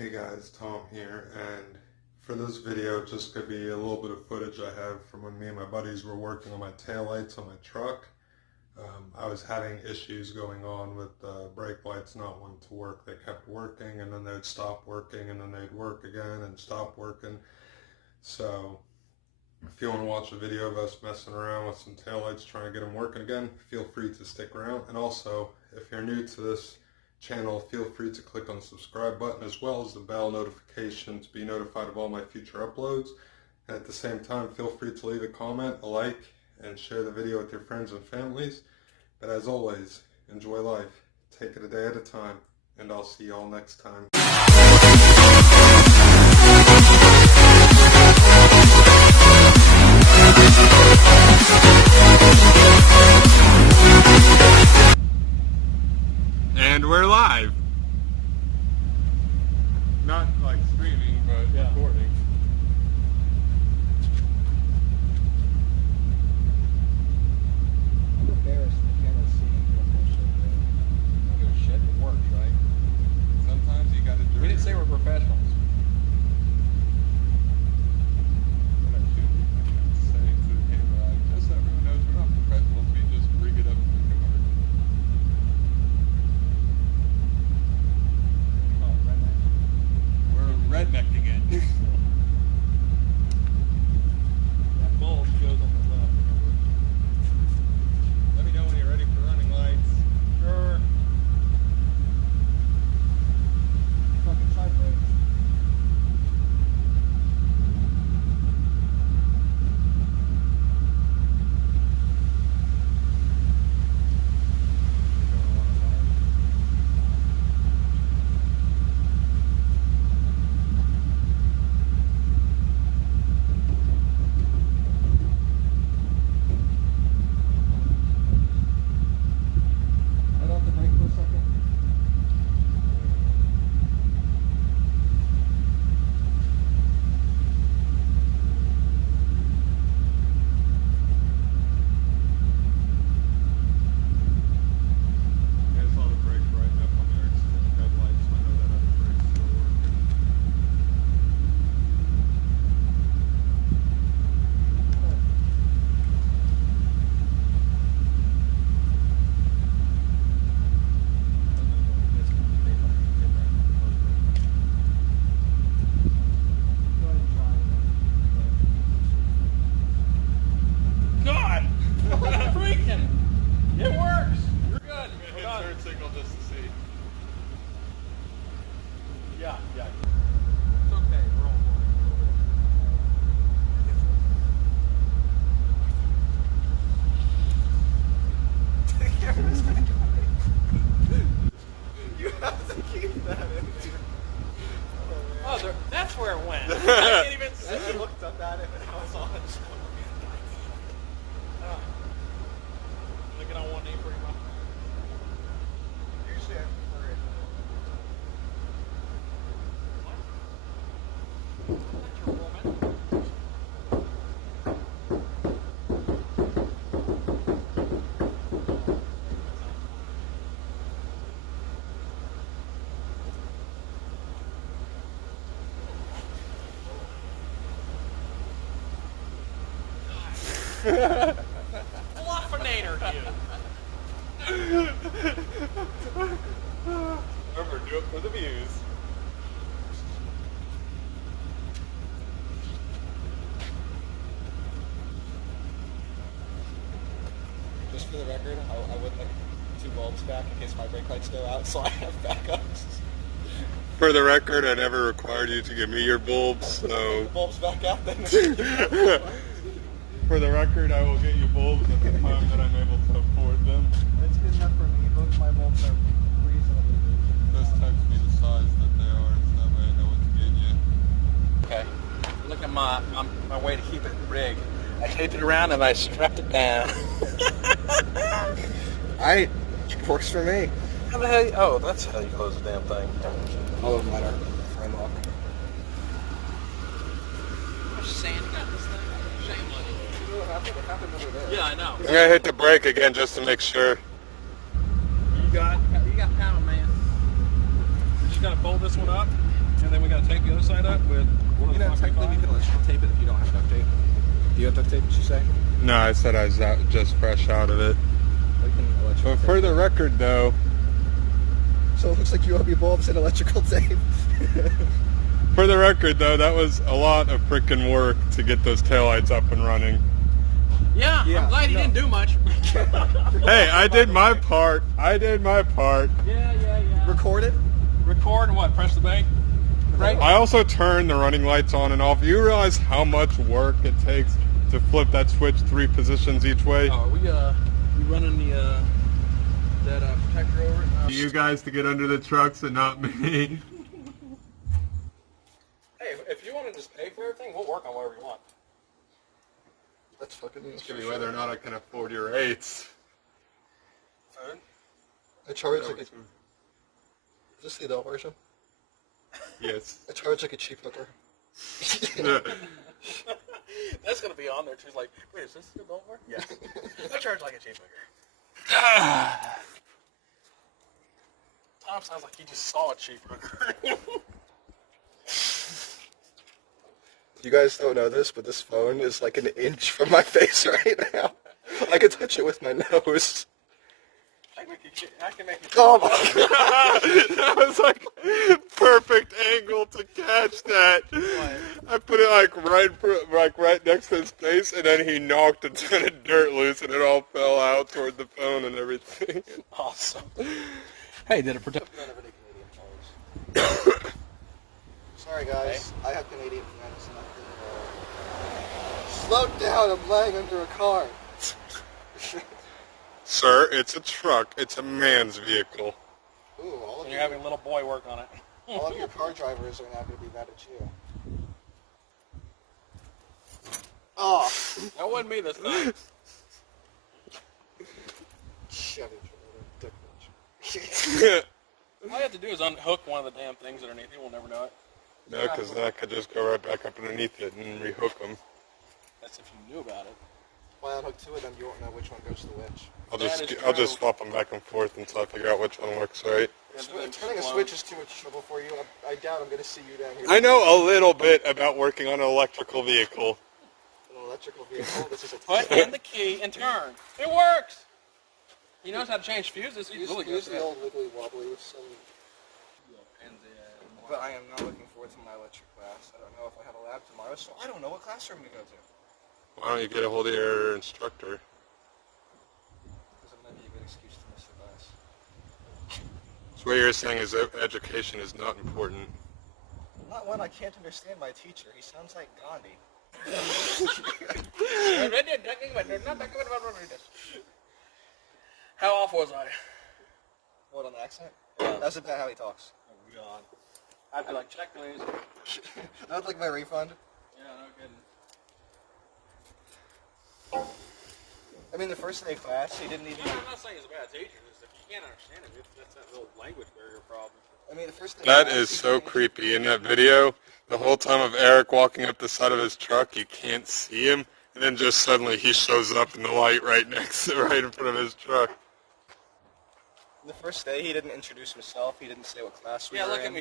Hey guys, Tom here, and for this video, just going to be a little bit of footage I have from when me and my buddies were working on my taillights on my truck. I was having issues going on with brake lights not wanting to work. They kept working, and then they'd stop working, and then they'd work again and stop working. So if you want to watch a video of us messing around with some taillights trying to get them working again, feel free to stick around. And also, if you're new to this channel, feel free to click on the subscribe button as well as the bell notification to be notified of all my future uploads. And at the same time, feel free to leave a comment, a like, and share the video with your friends and families. But as always, enjoy life, take it a day at a time, and I'll see you all next time. And we're live. Not like streaming, but recording. I'm embarrassed the camera's seeing what bullshit it is. I don't give a shit, it works, right? Sometimes you gotta do it. We didn't say we're professionals. What I should say to the camera, just so everyone knows we're not professionals, we just rig it up and make it work. We're rednecking it. That bulb goes on the left, remember? Let me know when you're ready for running lights. Sure. Fucking side brake. Let off the brake for a second. Yeah, I saw the brakes right up on the external headlights, so I know that other brake's still working. God! Freaking! It works! You're good. I'm gonna hit turn signal just to see. Yeah. It's okay. We're all You have to keep that in here. Oh, that's where it went. I can't even see. I looked up at it and I was on. Looking on one knee pretty much. Usually I prefer it. That's your woman. Bluffinator, you. Remember, do it for the views. Just for the record, I would like 2 bulbs back in case my brake lights go out, so I have backups. For the record, I never required you to give me your bulbs, so... The bulbs back out then. For the record, I will get you bulbs at the time that I'm able to afford them. That's good enough for me. Both my bulbs are reasonably good. Just text me the size that they are, so that way I know what to get you. Okay. Look at my way to keep it rigged. I taped it around and I strapped it down. Alright, works for me. How the hell? Oh, that's how you close the damn thing. All of mine are frame lock. How much sand you got in this thing? Shame on you. What happened over there? Yeah, I know. I'm gonna hit the brake again just to make sure. You got power, man. You just gotta bolt this one up. And then we gotta tape the other side up with. You know, technically we can electrical tape it if you don't have duct tape. Do you have duct tape? Did you say? No, I said I was just fresh out of it. We can electrical But tape. for the record, though, So it looks like USB bulbs and electrical tape. that was a lot of freaking work to get those taillights up and running. Yeah, I'm glad he didn't do much. Hey, I did my part. Yeah. Recorded? Record and what? Press the bank? Right? I also turned the running lights on and off. You realize how much work it takes to flip that switch 3 positions each way? Oh, we running the that protector over it? You guys to get under the trucks and not me. Hey, if you want to just pay for everything, we'll work on whatever you want. That's fucking It's gonna be whether or not I can afford your rates. Food? I charge like a... Is this the adult version? Yes. I charge like a cheap hooker. That's gonna be on there too. It's like, wait, is this the adult one? Yes. I charge like a cheap hooker. Tom sounds like he just saw a cheap hooker. You guys don't know this, but this phone is like an inch from my face right now. I can touch it with my nose. I can make it. Oh my god! That was like perfect angle to catch that. I put it like right next to his face, and then he knocked a ton of dirt loose, and it all fell out toward the phone and everything. Awesome. Hey, did it protect? Sorry guys, I have Canadian friends. Slow down, I'm laying under a car. Sir, it's a truck. It's a man's vehicle. Ooh, all of You're having a little boy work on it. all of your car drivers are now going to be mad at you. Oh, That wasn't me this time. shut it, dick. All you have to do is unhook one of the damn things underneath. He will never know it. No, because then I could just go right back up underneath it and rehook them. That's if you knew about it. Why unhook two of them? You won't know which one goes to which. I'll just swap them back and forth until I figure out which one works right. Turning a switch is too much trouble for you. I doubt I'm going to see you down here. I know a little bit about working on an electrical vehicle. An electrical vehicle. This is a Put in the key and turn. It works. He knows how to change fuses. He's really good. Use the old wiggly wobbly with some. But I am not looking forward to my electric class. I don't know if I have a lab tomorrow, so I don't know what classroom to go to. Why don't you get a hold of your instructor? Because it might be a good excuse to miss the class. So what you're saying is that education is not important. Not when I can't understand my teacher. He sounds like Gandhi. How off was I? What, on the accent? That's about how he talks. Oh, God. I'd be like, check please. That would like my refund. Yeah, no kidding. I mean, the first day of class, he didn't even... Yeah, I'm not saying he's a bad teacher. Just if you can't understand him, that's that little language barrier problem. I mean, the first day That of class, is so creepy. In that video, the whole time of Eric walking up the side of his truck, you can't see him, and then just suddenly he shows up in the light right in front of his truck. The first day, he didn't introduce himself. He didn't say what class we Yeah, were look in. at me.